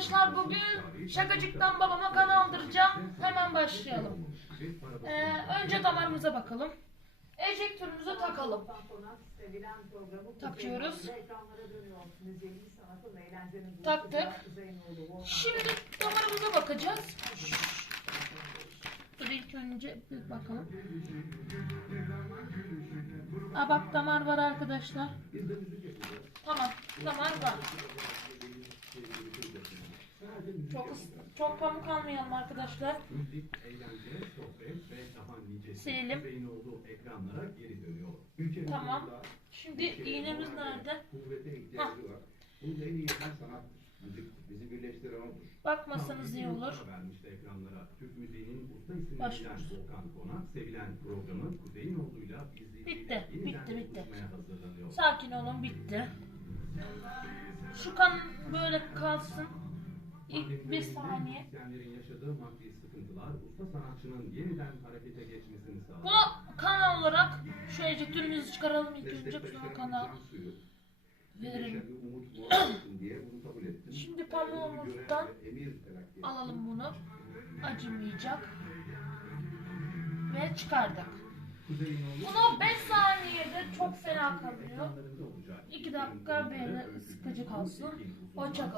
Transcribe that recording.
arkadaşlar bugün şakacıktan babama kan aldıracağım. Hemen başlayalım. Ee, önce damarımıza bakalım. Enjektörümüzü takalım. Takıyoruz. Taktık. Şimdi damarımıza bakacağız. Dur ilk önce bir bakalım. Aa bak damar var arkadaşlar. Tamam damar var. Çok çok pamuk almayalım arkadaşlar. Müzik, eğlence, sohbet ve daha nicesi Silelim. Kuzey'in olduğu ekranlara geri dönüyor. Ülkemizin Tamam. da Şimdi iğnemiz nerede? Kuvvete ihtiyacı var. Bunu en iyi yapan sanattır. Müzik bizi birleştiren odur. Bakmasanız iyi olur. Vermişti ekranlara. Türk müziğinin usta isimlerinden Başlıyoruz. Volkan Konak, sevilen programı Kuzey'in olduğuyla izleyiciyle Bitti, yeniden bitti, bitti. buluşmaya hazırlanıyor. Sakin olun bitti. Şu kan böyle kalsın. İlk bir saniye. Yaşadığı maddi sıkıntılar usta sanatçının yeniden harekete geçmesini sağladı. Bunu kan olarak şu enjektörümüzü çıkaralım ilk önce sonra kana can suyu. verelim. Şimdi Ee, pamuğumuzdan telakki Alalım bunu. Acımayacak. Ve çıkardık. Bunu 5 saniyede çok fena kalıyor. ekranlarında olacak. 2 dakika böyle sıkıcı kalsın. Hoşça